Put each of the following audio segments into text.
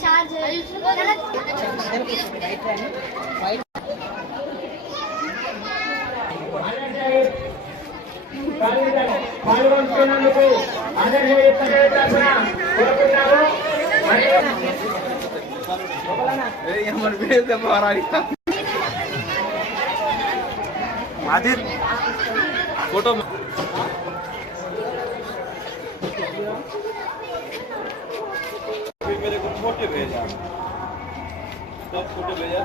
Charge పాల్గొంటున్నందుకు అందరికీ తరఫున కోరుతున్నాము. అది ఫోటో मेरे को फोटो भेजा तो फोटो भेजा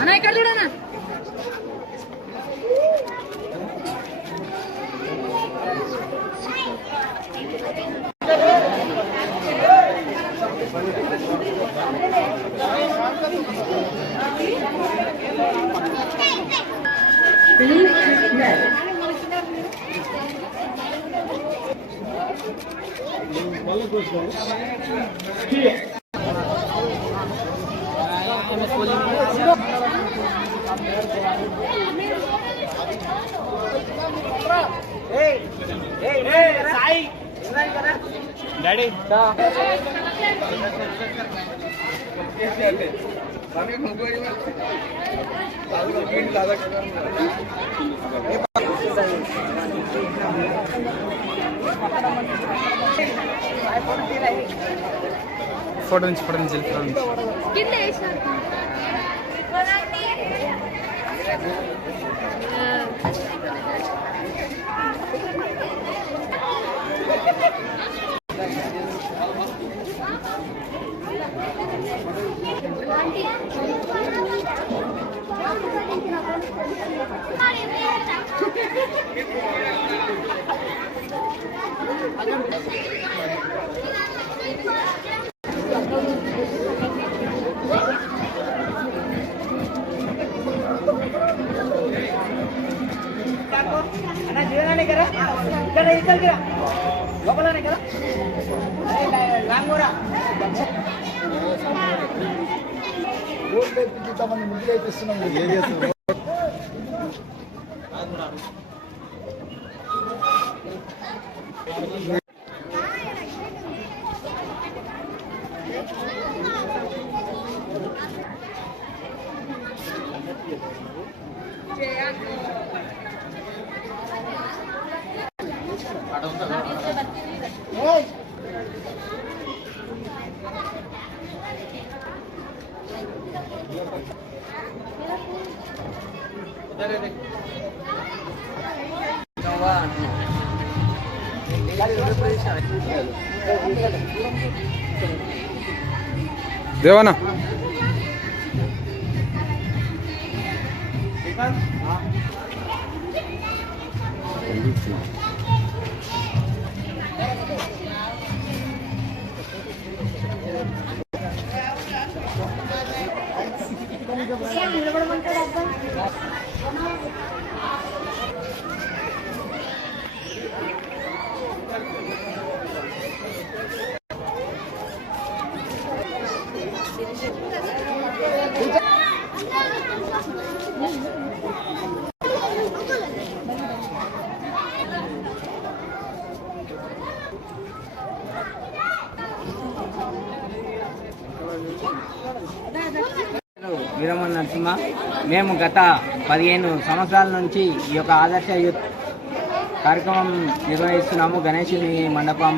అన్న ఇక్కడ చూడన్నా డాడీ ఫోటో నుంచి లోపలనే కదా లాంగోరా గోల్డ్ తెప్పించుతామని ముగ్గులు వేపిస్తున్నాం ఏరియాస్ దేవనా వీరమణ నరసింహ. మేము గత 15 సంవత్సరాల నుంచి ఈ యొక్క ఆదర్శ యూత్ కార్యక్రమం నిర్వహిస్తున్నాము. గణేశుని మండపం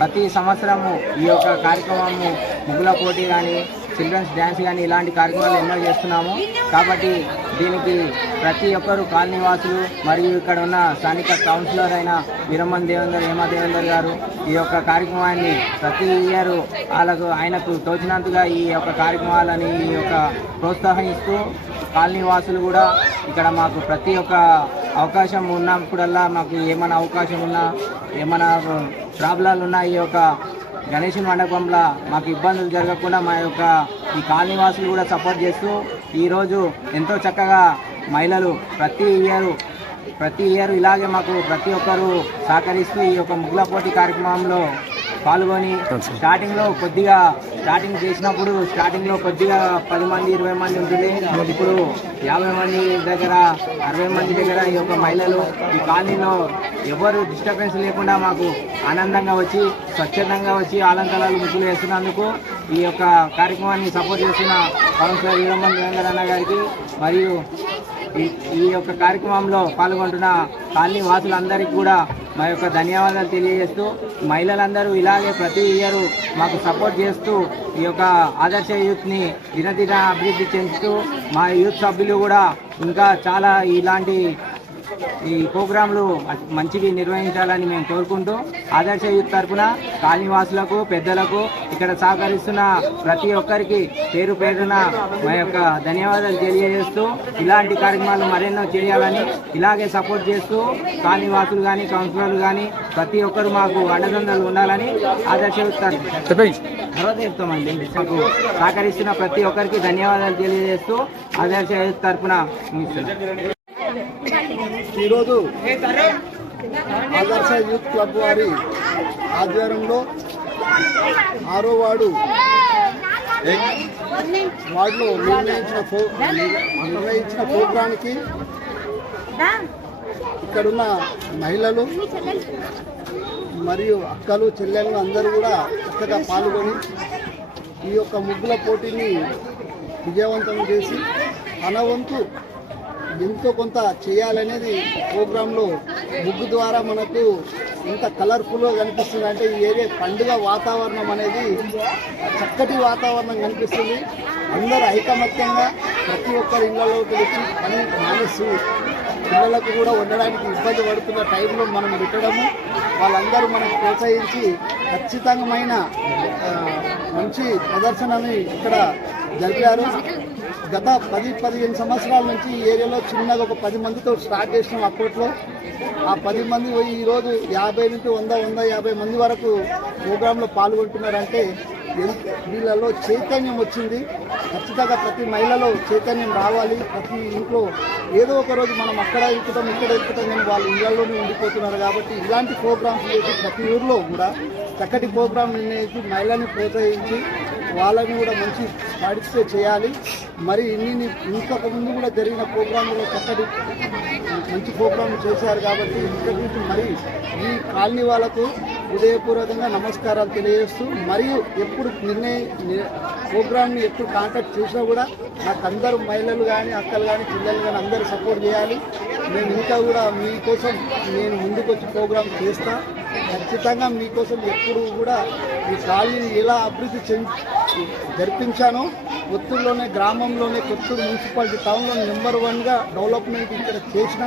ప్రతి సంవత్సరము ఈ యొక్క కార్యక్రమము ముగ్గుల పోటీ కానీ, చిల్డ్రన్స్ డ్యాన్స్ కానీ ఇలాంటి కార్యక్రమాలు ఎన్నో చేస్తున్నాము. కాబట్టి దీనికి ప్రతి ఒక్కరు కాలనీవాసులు మరియు ఇక్కడ ఉన్న స్థానిక కౌన్సిలర్ అయిన వీరమణ దేవేందర్, హేమా దేవేందర్ గారు ఈ యొక్క కార్యక్రమాన్ని ప్రతి ఇయర్ ఆయనకు తోచినంతగా ఈ యొక్క కార్యక్రమాలని ఈ యొక్క ప్రోత్సహిస్తూ కాలనీవాసులు కూడా ఇక్కడ మాకు ప్రతి ఒక్క అవకాశం ఉన్నప్పుడల్లా మాకు ఏమైనా అవకాశం ఉన్నా, ఏమైనా ప్రాబ్లాలు ఉన్నా ఈ యొక్క గణేశుని మండపంలో మాకు ఇబ్బందులు జరగకుండా మా యొక్క ఈ కాలనీవాసులు కూడా సపోర్ట్ చేస్తూ ఈరోజు ఎంతో చక్కగా మహిళలు ప్రతి ఇయర్ ఇలాగే మాకు ప్రతి ఒక్కరు సహకరిస్తూ ఈ యొక్క ముగ్గుల పోటీ కార్యక్రమంలో పాల్గొని స్టార్టింగ్ చేసినప్పుడు కొద్దిగా 10 మంది 20 మంది ఉంటుంది. ఇప్పుడు 50 మంది దగ్గర 60 మంది దగ్గర ఈ యొక్క మహిళలు ఈ కాలనీలో ఎవరు డిస్టర్బెన్స్ లేకుండా మాకు ఆనందంగా వచ్చి స్వచ్ఛందంగా వచ్చి అలంకరణలు ముగ్గులు వేస్తున్నందుకు ఈ యొక్క కార్యక్రమాన్ని సపోర్ట్ చేస్తున్న కౌన్సిలర్ వీరమణ దేవేందర్ అన్న గారికి మరియు ఈ యొక్క కార్యక్రమంలో పాల్గొంటున్న కాలనీ వాసులందరికీ కూడా మా యొక్క ధన్యవాదాలు తెలియజేస్తూ మహిళలందరూ ఇలాగే ప్రతి ఇయర్ మాకు సపోర్ట్ చేస్తూ ఈ యొక్క ఆదర్శ యూత్ని దినదిన అభివృద్ధి చెందుతూ మా యూత్ సభ్యులు కూడా ఇంకా చాలా ఇలాంటి ఈ ప్రోగ్రాంలు మంచివి నిర్వహించాలని మేము కోరుకుంటూ ఆదర్శ యూత్ తరఫున కాలనీవాసులకు, పెద్దలకు, ఇక్కడ సహకరిస్తున్న ప్రతి ఒక్కరికి పేరు పేరున మా యొక్క ధన్యవాదాలు తెలియజేస్తూ ఇలాంటి కార్యక్రమాలు మరెన్నో చేయాలని, ఇలాగే సపోర్ట్ చేస్తూ కాలనీవాసులు కానీ, కౌన్సిలర్లు కానీ ప్రతి ఒక్కరు మాకు అండదండలు ఉండాలని ఆదర్శ యూత్ తర్వాత చెప్తామండి. మాకు సహకరిస్తున్న ప్రతి ఒక్కరికి ధన్యవాదాలు తెలియజేస్తూ ఆదర్శ యూత్ తరఫున ముగిస్తున్నాం. ఈరోజు ఆదర్శ యూత్ క్లబ్ వారి ఆధ్వర్యంలో 6వ వార్డులో నిర్ణయించిన ప్రోగ్రాంకి ఇక్కడున్న మహిళలు మరియు అక్కలు, చెల్లెళ్ళు అందరూ కూడా చక్కగా పాల్గొని ఈ యొక్క ముగ్గుల పోటీని విజయవంతం చేసి తన వంతు ఎంతో కొంత చేయాలనేది ప్రోగ్రాంలో ముగ్గు ద్వారా మనకు ఎంత కలర్ఫుల్గా కనిపిస్తుంది అంటే ఈ ఏరియా పండుగ వాతావరణం అనేది చక్కటి వాతావరణం కనిపిస్తుంది. అందరూ ఐకమత్యంగా ప్రతి ఒక్కరి ఇళ్లలోకి వచ్చి పని మానేసి పిల్లలకు కూడా ఉండడానికి ఇబ్బంది పడుతున్న టైంలో మనం పెట్టడము, వాళ్ళందరూ మనకు ప్రోత్సహించి ఖచ్చితమైన మంచి ప్రదర్శనని ఇక్కడ జరిపారు. గత 10-15 సంవత్సరాల నుంచి ఈ ఏరియాలో చిన్నగా ఒక 10 మందితో స్టార్ట్ చేసినాం. అప్పట్లో ఆ 10 మంది ఈరోజు 50 నుంచి 100-150 మంది వరకు ప్రోగ్రాంలో పాల్గొంటున్నారంటే వీళ్ళలో చైతన్యం వచ్చింది. ఖచ్చితంగా ప్రతి మహిళలో చైతన్యం రావాలి. ప్రతి ఇంట్లో ఏదో ఒక రోజు మనం అక్కడ ఎక్కుతాం ఇక్కడ ఎక్కుతాం కానీ వాళ్ళు ఇళ్లలోనే ఉండిపోతున్నారు. కాబట్టి ఇలాంటి ప్రోగ్రామ్స్ చేసి ప్రతి ఊరిలో కూడా చక్కటి ప్రోగ్రాం నిర్ణయించి మహిళల్ని ప్రోత్సహించి వాళ్ళని కూడా మంచి పార్టిసిపేట్ చేయాలి. మరి ఇంకొక ముందు కూడా జరిగిన ప్రోగ్రాంలో చక్కటి మంచి ప్రోగ్రాం చేశారు. కాబట్టి ఇక్కడి నుంచి మరి ఈ కాలనీ వాళ్ళకు హృదయపూర్వకంగా నమస్కారాలు తెలియజేస్తూ, మరియు ఎప్పుడు ప్రోగ్రామ్ని ఎప్పుడు కాంటాక్ట్ చేసినా కూడా నాకు అందరూ మహిళలు కానీ, అక్కలు కానీ, పిల్లలు కానీ అందరూ సపోర్ట్ చేయాలి. మేము ఇంకా కూడా మీకోసం నేను ముందుకు వచ్చి ప్రోగ్రాం చేస్తా. ఖచ్చితంగా మీకోసం ఎప్పుడు కూడా ఈ కాలనీని ఎలా అభివృద్ధి జరిపించానో కొత్తూరులోనే, గ్రామంలోనే, కొత్తూరు మున్సిపాలిటీ టౌన్లో నెంబర్ 1గా డెవలప్మెంట్ ఇక్కడ చేసిన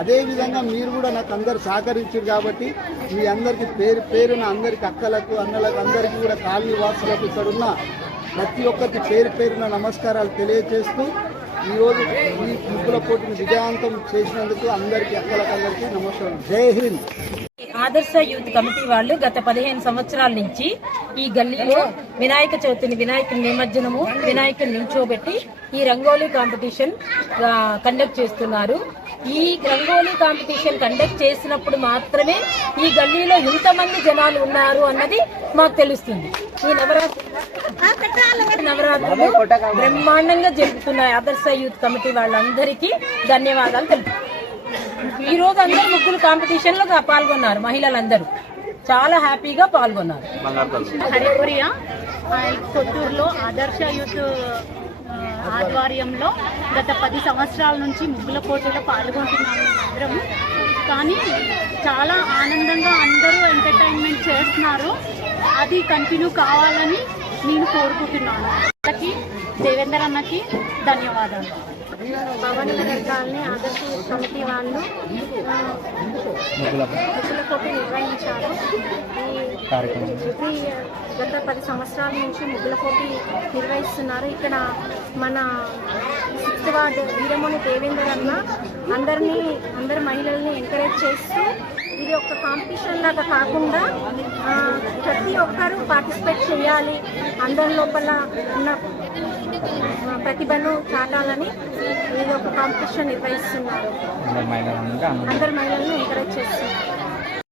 అదేవిధంగా మీరు కూడా నాకు అందరు సహకరించారు కాబట్టి మీ అందరికీ పేరు పేరున అందరికి అక్కలకు అన్నలకు అందరికీ కూడా కాలనీ వాసులకు ఇక్కడ ఉన్న ప్రతి ఒక్కరికి పేరు పేరున నమస్కారాలు తెలియజేస్తూ ఈరోజు ఈ ముగ్గుల పోటీని విజయవంతం చేసినందుకు అందరికీ అక్కలకు అందరికీ నమస్కారం. జై హింద్. ఆదర్శ యూత్ కమిటీ వాళ్ళు గత 15 సంవత్సరాల నుంచి ఈ గల్లీలో వినాయక చవితిని వినాయకుని నిమజ్జనము వినాయకుని నిల్చోబెట్టి ఈ రంగోలీ కాంపిటీషన్ కండక్ట్ చేస్తున్నారు. ఈ రంగోలీ కాంపిటీషన్ కండక్ట్ చేసినప్పుడు మాత్రమే ఈ గల్లీలో ఇంతమంది జనాలు ఉన్నారు అన్నది మాకు తెలుస్తుంది. ఈ నవరాత్రులు బ్రహ్మాండంగా జరుపుతున్నాయి. ఆదర్శ యూత్ కమిటీ వాళ్ళందరికీ ధన్యవాదాలు తెలుపుతున్నాను. ఈ రోజు అందరూ ముగ్గులు కాంపిటీషన్ లో పాల్గొన్నారు. మహిళలందరూ చాలా హ్యాపీగా పాల్గొన్నారు. హరిపురియా కొత్తూరులో ఆదర్శ యూత్ ఆధ్వర్యంలో గత 10 సంవత్సరాల నుంచి ముగ్గుల పోటీలో పాల్గొంటున్నాము అందరం. కానీ చాలా ఆనందంగా అందరూ ఎంటర్టైన్మెంట్ చేస్తున్నారు. అది కంటిన్యూ కావాలని నేను కోరుకుంటున్నాను. దేవేందర్ అన్నకి ధన్యవాదాలు. పవన్ నగర్ కాలనీ ఆదర్శ కమిటీ వాళ్ళు ముగ్గుల పోటీ నిర్వహించారు. గత 10 సంవత్సరాల నుంచి ముగ్గుల పోటీ నిర్వహిస్తున్నారు. ఇక్కడ మన 6th వార్డు వీరమణి దేవేందర్ అన్న అందరు మహిళల్ని ఎంకరేజ్ చేస్తూ ఇది ఒక కాంపిటీషన్ లాగా కాకుండా ప్రతి ఒక్కరూ పార్టిసిపేట్ చేయాలి, అందరి లోపల ఉన్న ప్రతిభను చాటాలని ఇది ఒక కాంపిటీషన్ నిర్వహిస్తున్నారు. అందరు మహిళలను ఎంకరేజ్ చేస్తున్నారు.